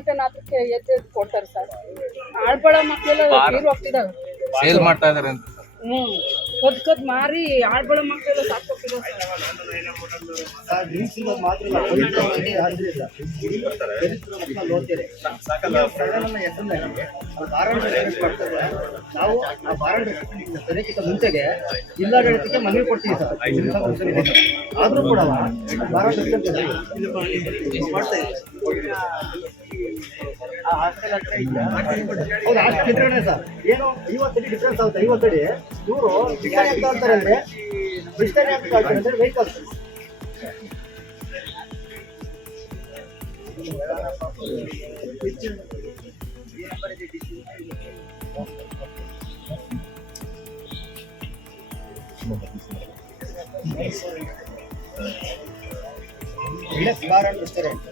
ಗಂಟೆ ನಾಲ್ಕಕ್ಕೆ ಎದ್ದು ಕೊಡ್ತಾರೆ ಸರ್. ಆಳ್ಬಳ ಮಕ್ಕಳೆಲ್ಲ ತೀರ್ ಹೋಗ್ತಿದಾವೆ. ಸೇಲ್ ಮಾಡ್ತಾ ಇದಾರೆ ಅಂತ. ಕದ್ ಮಾರಿ ಆಳ್ಬಳ ಮಕ್ಕಳೆಲ್ಲ ಸಾಕೋಗ್ತಿದಾವೆ ನಾವು ಆ ವಾರಂಟ್ ತನಿಖೆಗೆ ಮುಂಚೆಗೆ ಜಿಲ್ಲಾಡಳಿತಕ್ಕೆ ಮನವಿ ಕೊಡ್ತೀವಿ ಸರ್. ಆದ್ರೂ ಕೂಡ ವಾರಂಟ್ ಹೌದು ಹಾಸ್ಟೆಲ್ ಸರ್. ಏನು 50 ಅಡಿ ಡಿಫ್ರೆನ್ಸ್ ಆಗುತ್ತೆ. 50 ಅಡಿ ಇವರು ಅಂತ ಅಂತಾರೆ ಅಂದ್ರೆ ಡಿಸ್ಟೆನ್ಸ್ ಅಂತ ಹೇಳ್ತಾರೆ ಅಂದ್ರೆ ವೆಹಿಕಲ್ಸ್ ಬಾರ್ ಅಂಡ್ ರೆಸ್ಟೋರೆಂಟ್